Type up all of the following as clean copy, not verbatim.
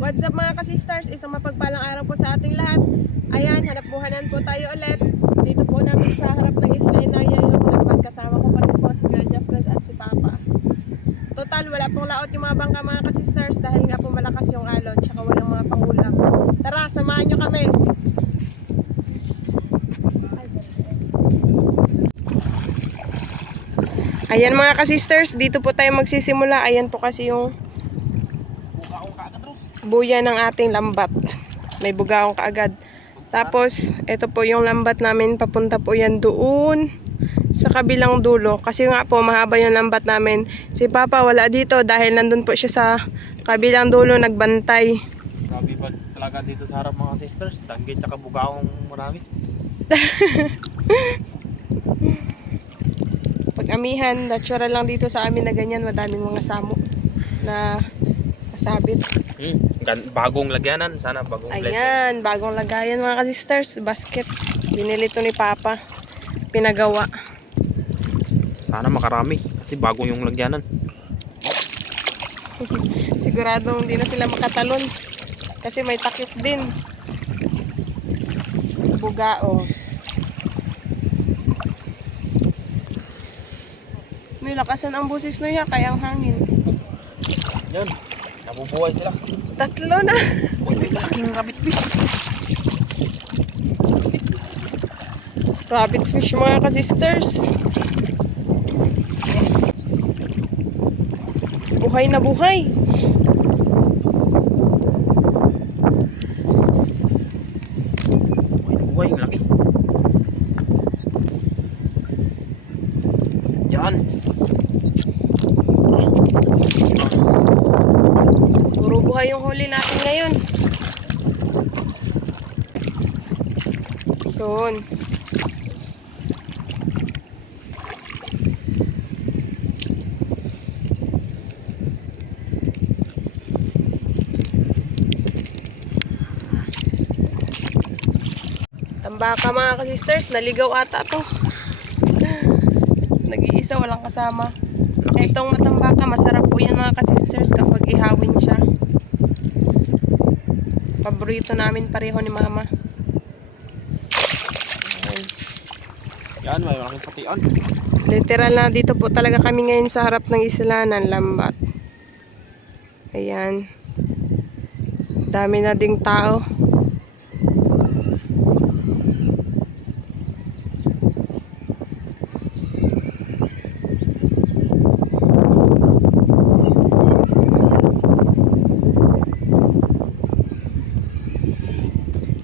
What's up mga ka-sisters? Isang mapagpalang araw po sa ating lahat. Ayan, hanap-buhanan po tayo ulit. Dito po namin sa harap ng isla Inaria yung Lambat. Kasama ko pa rin po si Kuya Fred at si Papa. Total, wala pong laot yung mga bangka mga ka-sisters dahil nga po malakas yung alon tsaka walang mga pangulam. Tara, samahan nyo kami. Ayan mga ka-sisters, dito po tayo magsisimula. Ayan po kasi yung buya ng ating lambat. May bugaong kaagad. Tapos, ito po yung lambat namin. Papunta po yan doon sa kabilang dulo. Kasi nga po, mahaba yung lambat namin. Si Papa wala dito dahil nandun po siya sa kabilang dulo nagbantay. Grabe ba talaga dito sa harap mga sisters? Danggit tsaka bugaong marami. Pag-amihan, natural lang dito sa amin na ganyan. Madaming mga samo na masabit. Bagong lagyanan. Sana bagong blessing. Ayan, bagong lagayan mga ka-sisters. Basket. Binili to ni Papa. Pinagawa. Sana makarami. Kasi bagong yung lagyanan. Siguradong hindi na sila makatalon. Kasi may takip din. Bugao. May lakasan ang busis na yan, kaya ang hangin. Yan. Nabubuhay sila. Tatlo na. May malaking rabbit fish. Rabbit fish mga ka-sisters. Buhay na buhay. Buhay, ang laki. Yan. Puro buhay yung huli natin ngayon. Yun. Tambaka mga ka-sisters, naligaw ata to. Nag-iisa, walang kasama. Itong matambaka, masarap po yan mga ka-sisters kapag ihawin siya. Paborito namin pareho ni Mama. Yan, may malaking patian. Literal na dito po talaga kami ngayon sa harap ng isla ng Lambat. Ayan. Dami na ding tao.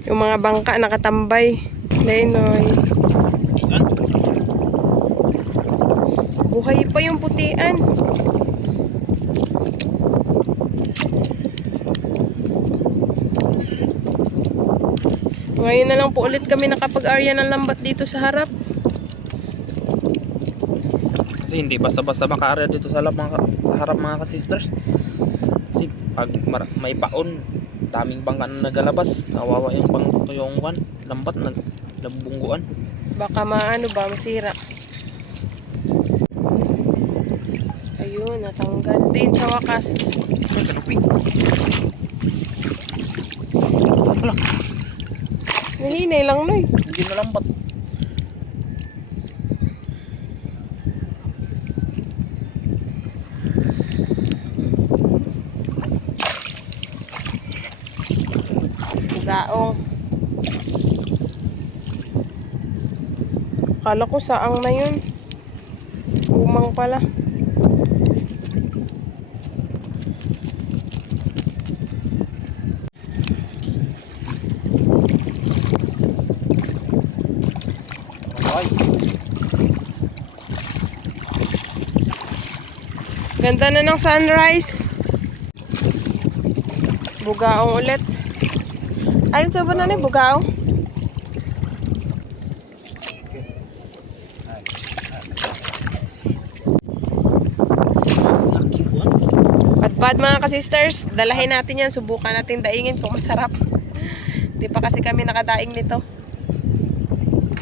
Yung mga bangka nakatambay. Lenoy. Buhay pa yung putian. Ngayon na lang po ulit kami nakapag-arya ng lambat dito sa harap. Kasi hindi basta-basta maka-area dito sa harap mga ka-sisters. Kasi pag may baon, daming bangka na nagalabas. Nawawa yung lambat na nabungguan. Baka maano ba, masira. Ayun, natanggal din sa wakas. Ay, kanupi. Nahinay lang na eh. Hindi na lambat. Bugaong. Akala ko saang na yun. Umang pala. Ay, Ganda na ng sunrise. Bugaong ulit. Ayun sa ba na ni bugaong? Padpad mga ka-sisters, dalahin natin yan. Subukan natin daingin kung masarap. Di pa kasi kami nakadaing nito.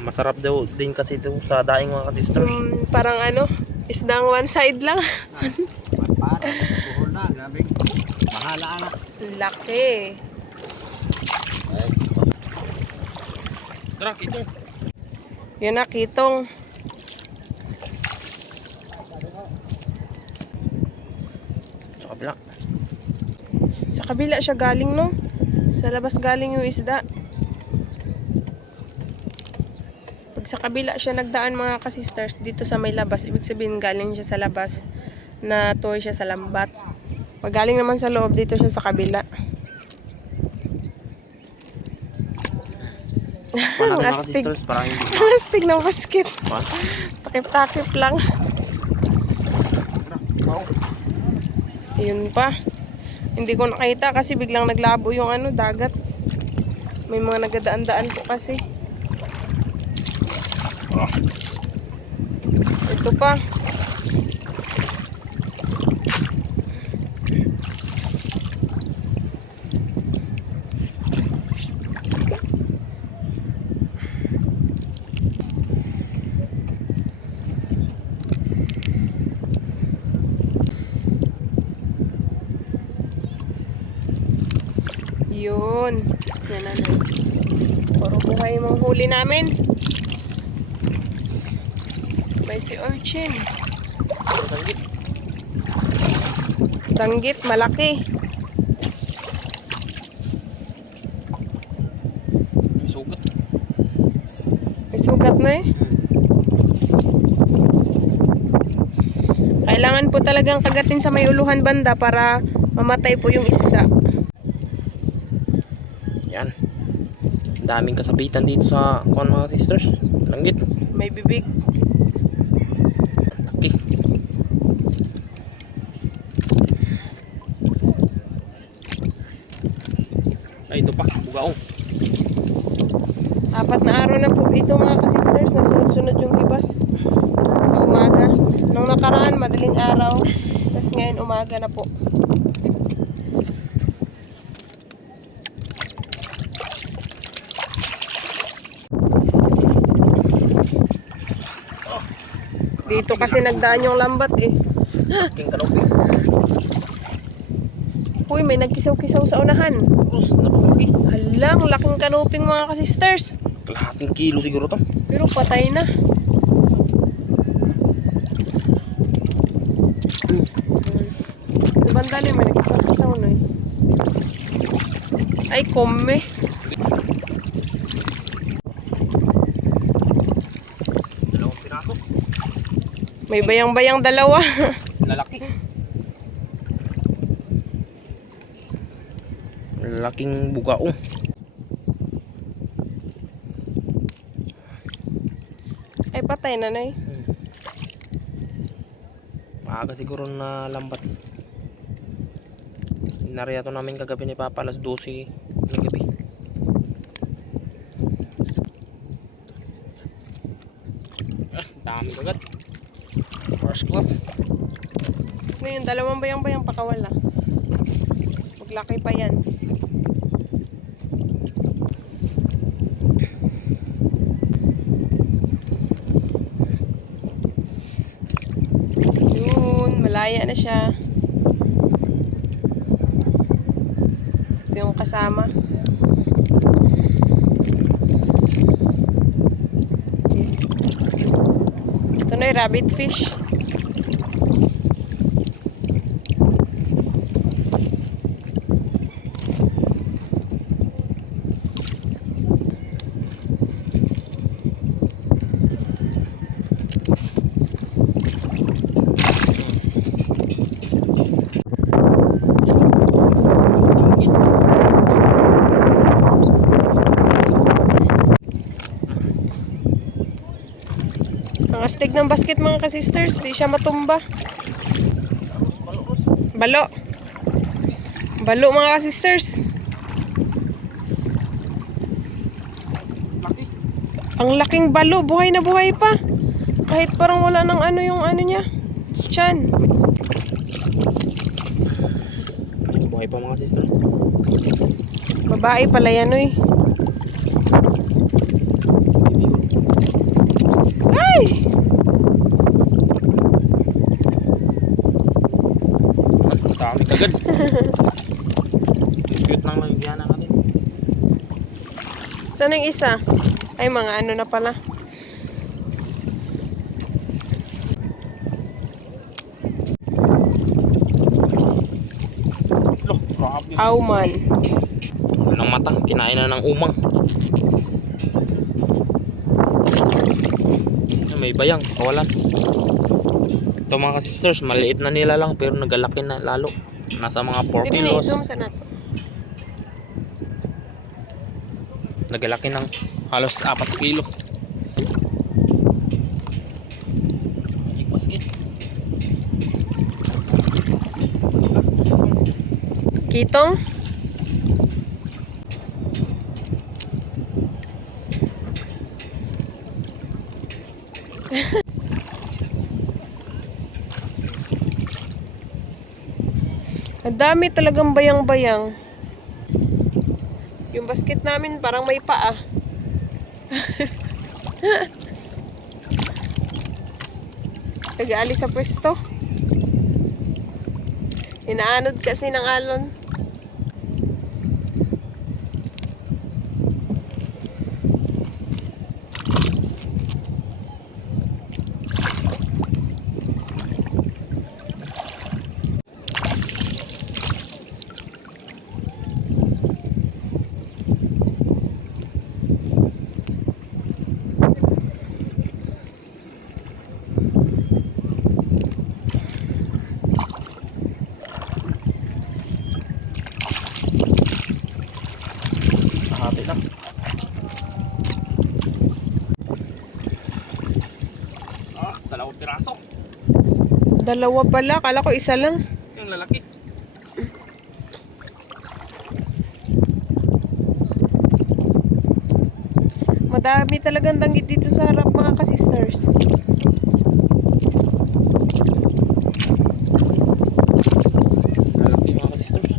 masarap daw din kasi ito sa daing mga ka-sisters. Parang ano, isdang one side lang. Para buhol na, grabe. Bahala na. Laki. Tara, ito. Yun na, kitong. Sa kabila. Sa kabila siya galing, no? Sa labas galing yung isda. Pag sa kabila siya nagdaan, mga kasisters, dito sa may labas, ibig sabihin galing siya sa labas, na toy siya sa lambat. Pag galing naman sa loob, dito siya sa kabila. Wala Ang mga astig. sisters, parang hindi Ang astig ng basket. pa. Takip-takip lang. Yun pa. Hindi ko nakita kasi biglang naglabo yung dagat. May mga nagadaan-daan po kasi. Ito pa. Yun. Yan na. Puro buhay yung mga huli namin. May si urchin. Danggit, malaki. Sugat. May sugat na eh. Kailangan po talagang kagatin sa may uluhan banda para mamatay po yung isda. Yan. Daming kasabitan dito sa kuwan mga sisters. Langgit. May bibig. Laki. Ay, ito pa. Bugaong. 4 na araw na po ito mga kasisters na sunod-sunod yung hibas sa umaga. Nung nakaraan, madaling araw. Tapos ngayon, umaga na po. Dito kasi nagdaan yung lambat eh. King kanopi. Uy, may nagkisaw-kisaw sa unahan. Tapos, napakalaki. Halang, laking kanuping mga kasisters. Kalahating kilo siguro to. Pero patay na. Bandali, may nagkisaw-kisaw no eh. Ay, kome. Dalawang piraso. May bayang-bayang dalawa. Lalaki. Laking bugaong. Ay, patay na nay. Maaga siguro na lambat. Nariyato namin kagabi ni Papa alas 12 ng gabi. Dami agad. First class. Ngayon, dalawang bayang-bayang pakawala. Maglaki pa yan. Yun, malaya na siya. Ito yung kasama. Ito na yung rabbit fish. Ang astig ng basket mga kasisters, di siya matumba. Balo. Balo mga kasisters. Ang laking balo, buhay na buhay pa. Kahit parang wala ng yung niya. Tiyan. Buhay pa mga sister. Babae pala yan, uy. Ay! Dami kagad. Cute ng lagyan natin. Saan yung isa? Ay, mga ano na pala. Loh, grabe. Auman. Walang mata, kinain na ng umang. May bayang, kawalan. Ito mga sisters, maliit na nila lang pero nagalaki na lalo. Nasa mga 4 Hindi na kilos. i-zoom sa nato. Nagalaki ng halos 4 kilo. Basket. Kitong? Ang dami talagang bayang-bayang. Yung basket namin parang may paa. Nag-aalis sa pwesto. Inaanod kasi ng alon. Hati lang. Dalawang piraso. Dalawa pala. Kala ko isa lang. Yung lalaki. Madami talagang danggit dito sa harap mga ka-sisters. Lalaki mga sisters.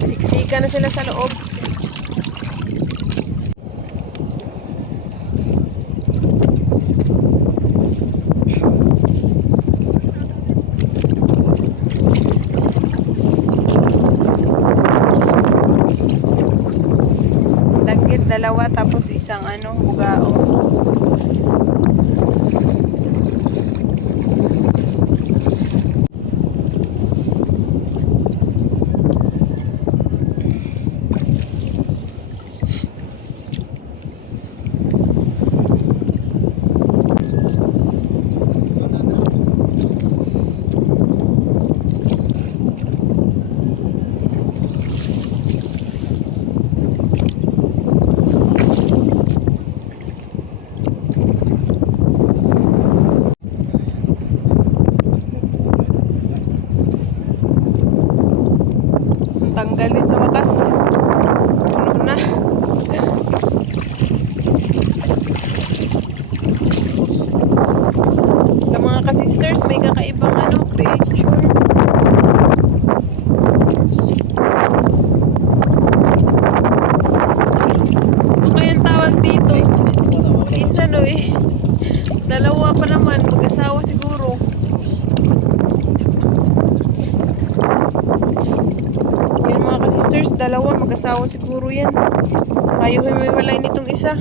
Siksika na sila sa loob. Danggit dalawa tapos isang bugao. Tanggal din sa wakas. Puno na. Sa mga ka-sisters, may kakaibang creation. Ano kayang tawag dito? Isa dalawa pa naman, mag-asawa siguro. Yan mga ka-sisters, dalawa, mag-asawa siguro yan. Ayaw humiwalay nitong isa.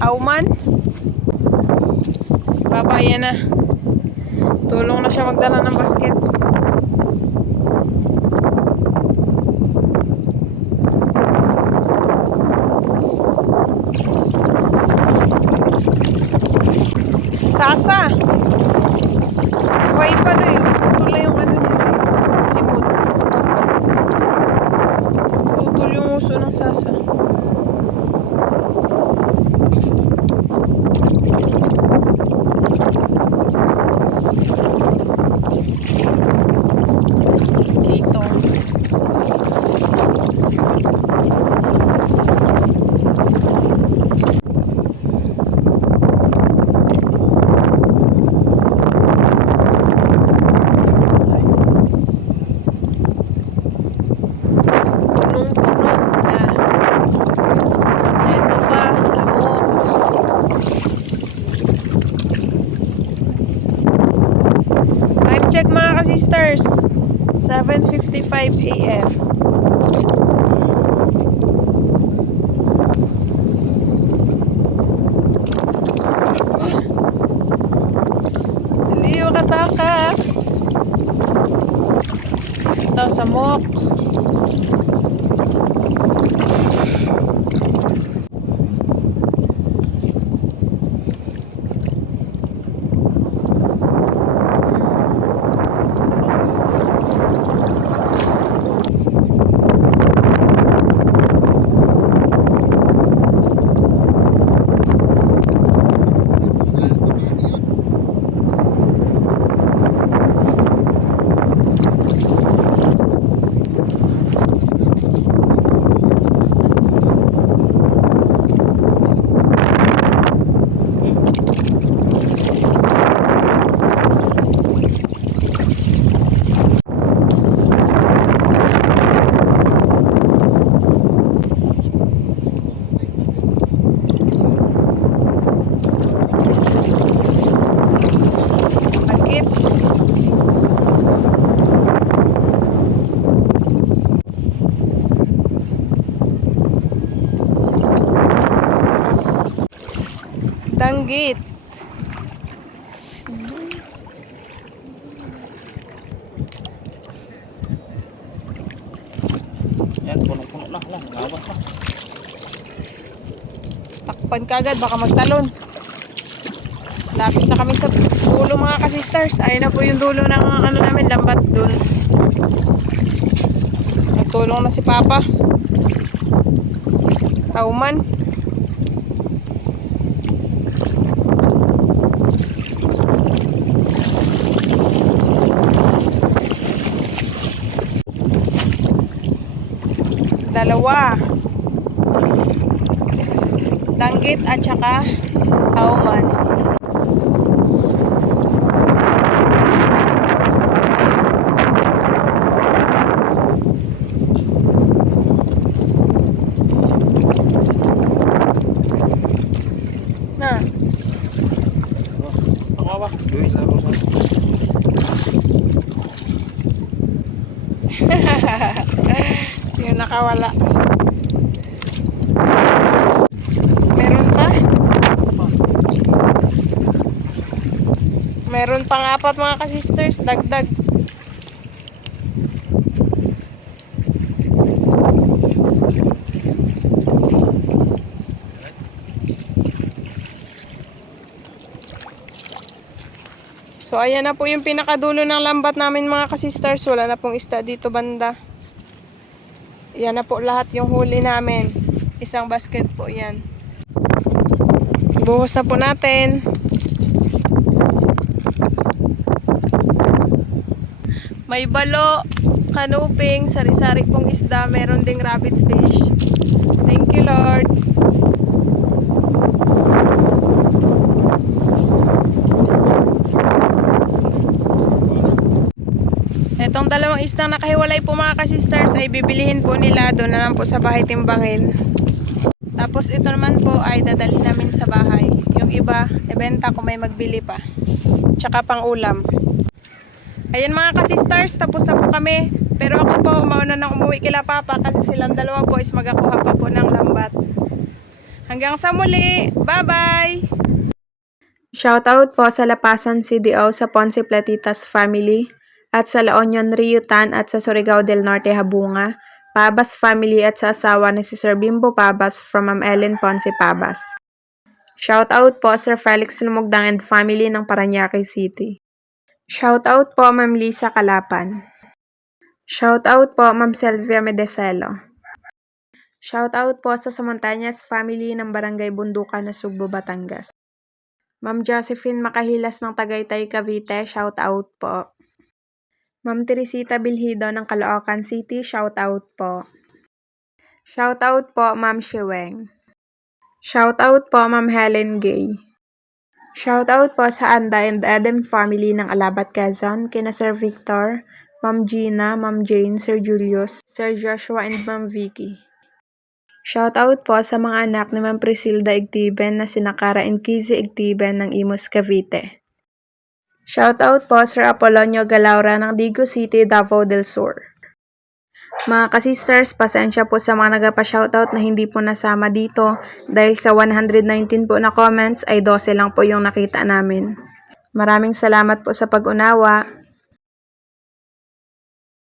Auman. Si Papa, yan na. Tulong na siya magdala ng basket. Sasa. Buhay pa putol na yung niya. Simot. Putol yung uso ng sasa. Dito. 7:55 AM. Liyo katakas. Ito, samok. Agit. Danggit. Yan, punong-puno na. Alam, ngawas na. Takpan ka agad, baka magtalon. Lapit na kami sa dulo mga ka-sisters. Ayun na po yung dulo ng ano namin, lambat dun. Nagtulong na si Papa. Kauman. Dalawa. Danggit at saka kauman. Na. Ang awa. Uy, laro sa. Yung nakawala. Meron pa? Meron pang apat mga ka-sisters. Dagdag. So ayan na po yung pinakadulo ng lambat namin mga ka-sisters. Wala na pong isda dito banda. Yan na po lahat yung huli namin. Isang basket po yan. Buhos na po natin. May balo, kanuping, sari-sari pong isda. Meron ding rabbit fish. Thank you Lord. Itong dalawang isdang nakahiwalay po mga ka-sisters ay bibilihin po nila doon na lang po sa bahay timbangin. Tapos ito naman po ay dadalhin namin sa bahay. Yung iba, ibenta kung may magbili pa. Tsaka pang ulam. Ayan mga ka-sisters, tapos na po kami. Pero ako po, mauna nang umuwi kila Papa kasi silang dalawa po is magakuha pa po ng lambat. Hanggang sa muli. Bye-bye! Shoutout po sa Lapasan CDO sa Ponce Platitas family at sa La Union Riutan at sa Surigao del Norte Habunga, Pabas family at sa asawa ni si Sir Bimbo Pabas from Ma'am Ellen Ponce Pabas. Shoutout po Sir Felix Lumugdang and family ng Parañaque City. Shoutout po Ma'am Lisa Kalapan. Shoutout po Ma'am Selvia Medeselo. Shoutout po sa Samontañas family ng Barangay Bundukan na Sugbo, Batangas. Ma'am Josephine Makahilas ng Tagaytay, Cavite, shoutout po. Ma'am Teresita Bilhido ng Caloocan City, shoutout po. Shoutout po Ma'am Shiweng. Shoutout po Ma'am Helen Gay. Shoutout po sa Anda and Adam family ng Alabat, Quezon, kina Sir Victor, Ma'am Gina, Ma'am Jane, Sir Julius, Sir Joshua and Ma'am Vicky. Shoutout po sa mga anak ni Ma'am Priscilda Igtiben na sina Cara and Kizzy Igtiben ng Imus, Cavite. Shoutout po Sir Apolonio Galaura ng Digo City, Davao del Sur. Mga ka-sisters, pasensya po sa mga nagpa-shoutout na hindi po nasama dito dahil sa 119 po na comments ay 12 lang po yung nakita namin. Maraming salamat po sa pag-unawa.